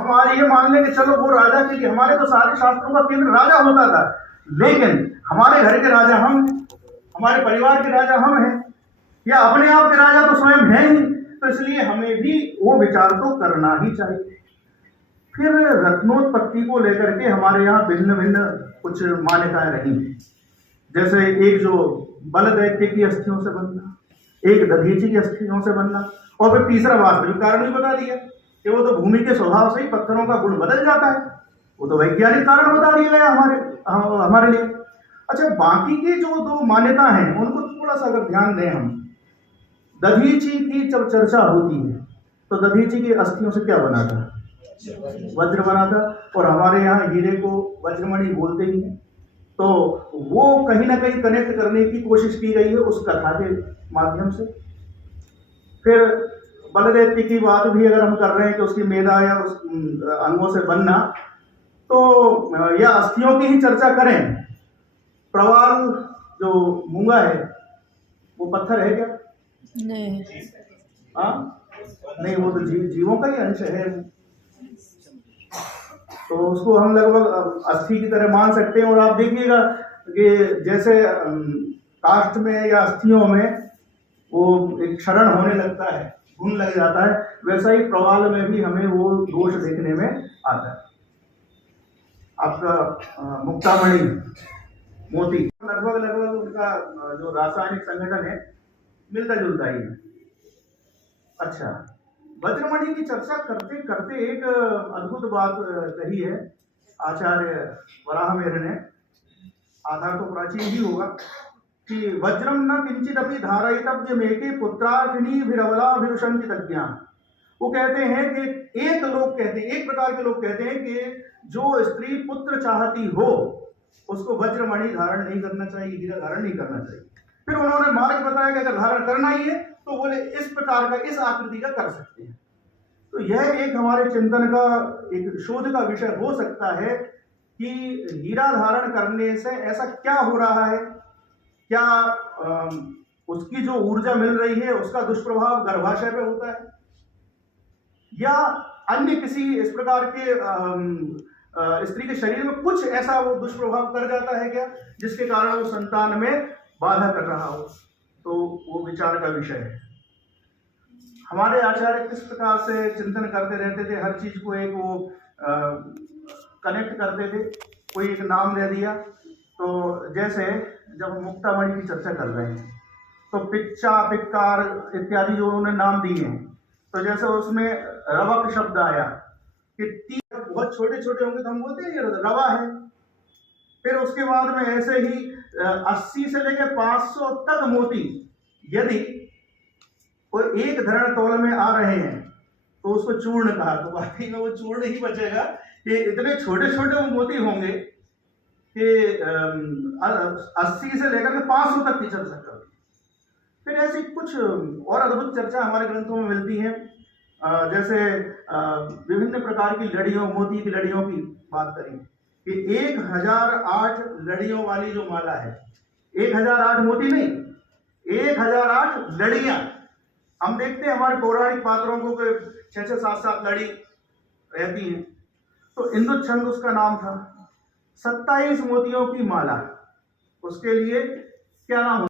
हमारे ये मान लें कि चलो वो राजा के लिए, हमारे तो सारे शास्त्रों का केंद्र राजा होता था, लेकिन हमारे घर के राजा हम हैं, हमारे परिवार के राजा हम हैं, या अपने आप के राजा तो स्वयं है ही। तो इसलिए हमें भी वो विचार तो करना ही चाहिए। फिर रत्नोत्पत्ति को लेकर के हमारे यहाँ भिन्न भिन्न कुछ मान्यताएं रही हैं। जैसे एक जो बल दैत्य की अस्थियों से बनना, एक दधीची की अस्थियों से बनना, और फिर तीसरा वास्तविक कारण भी बता दिया कि वो तो भूमि के स्वभाव से ही पत्थरों का गुण बदल जाता है। वो तो वैज्ञानिक कारण बता दिया गया हमारे लिए। अच्छा, बाकी की जो दो मान्यता हैं उनको थोड़ा सा अगर ध्यान दें हम, दधीची की जब चर्चा होती है तो दधीची की अस्थियों से क्या बना था? वज्र बना था। और हमारे यहाँ हीरे को वज्रमणि बोलते ही हैं। तो वो कहीं ना कहीं कनेक्ट करने की कोशिश की गई है उस कथा के माध्यम से। फिर बलदैत्य की बात भी अगर हम कर रहे हैं कि उसकी मेधा या उस अंगों से बनना, तो या अस्थियों की ही चर्चा करें, प्रवाल जो मूंगा है वो पत्थर है क्या? नहीं। नहीं, वो तो जीवों का ही अंश है, तो उसको हम लगभग अस्थि की तरह मान सकते हैं। और आप देखिएगा कि जैसे काष्ठ में या अस्थियों में वो एक क्षरण होने लगता है, गुण लग जाता है, वैसा ही प्रवाल में भी हमें वो दोष देखने में आता है। आपका मुक्तामणि मोती लगभग उनका जो रासायनिक संगठन है मिलता जुलता ही है। अच्छा, वज्रमणि की चर्चा करते करते एक अद्भुत बात कही है आचार्य वराहमिहिर ने, आधार तो प्राचीन ही होगा, कि वज्रम न किंचित अपनी धारयितव्यमेके पुत्रार्थिनी विरवलाभिरुषंति तज्ञा। वो कहते हैं कि एक प्रकार के लोग कहते हैं कि जो स्त्री पुत्र चाहती हो उसको वज्रमणि धारण नहीं करना चाहिए, हीरा धारण नहीं करना चाहिए। फिर उन्होंने मार्ग बताया कि अगर धारण करना ही है तो बोले इस प्रकार का, इस आकृति का कर सकते हैं। तो यह एक हमारे चिंतन का, एक शोध का विषय हो सकता है कि हीरा धारण करने से ऐसा क्या हो रहा है, क्या उसकी जो ऊर्जा मिल रही है उसका दुष्प्रभाव गर्भाशय पे होता है, या अन्य किसी इस प्रकार के स्त्री के शरीर में कुछ ऐसा वो दुष्प्रभाव कर जाता है क्या, जिसके कारण वो संतान में बाधा कर रहा हो। तो वो विचार का विषय है। हमारे आचार्य किस प्रकार से चिंतन करते रहते थे, हर चीज को एक वो कनेक्ट करते थे, कोई एक नाम दे दिया। तो जैसे जब हम मुक्तामणि की चर्चा कर रहे हैं तो पिच्चा, पिक्कार इत्यादि जो उन्होंने नाम दिए हैं, तो जैसे उसमें रवक शब्द आया कि तीर बहुत छोटे छोटे होंगे तो हम बोलते हैं ये रवा है। फिर उसके बाद में ऐसे ही 80 से लेकर 500 तक मोती यदि कोई एक धरण तौल में आ रहे हैं तो उसको चूर्ण कहा। तो वाकई में वो चूर्ण ही बचेगा कि इतने छोटे छोटे मोती होंगे कि 80 से लेकर के 500 तक की चर्चा कर। फिर ऐसी कुछ और अद्भुत चर्चा हमारे ग्रंथों में मिलती है। जैसे विभिन्न प्रकार की लड़ियों, मोती की लड़ियों की बात करें कि 1008 लड़ियों वाली जो माला है, 1008 मोती नहीं, 1008 लड़ियां। हम देखते हैं हमारे पौराणिक पात्रों को 6-6, 7-7 लड़ी रहती हैं। तो इंदु छंद उसका नाम था। 27 मोतियों की माला, उसके लिए क्या नाम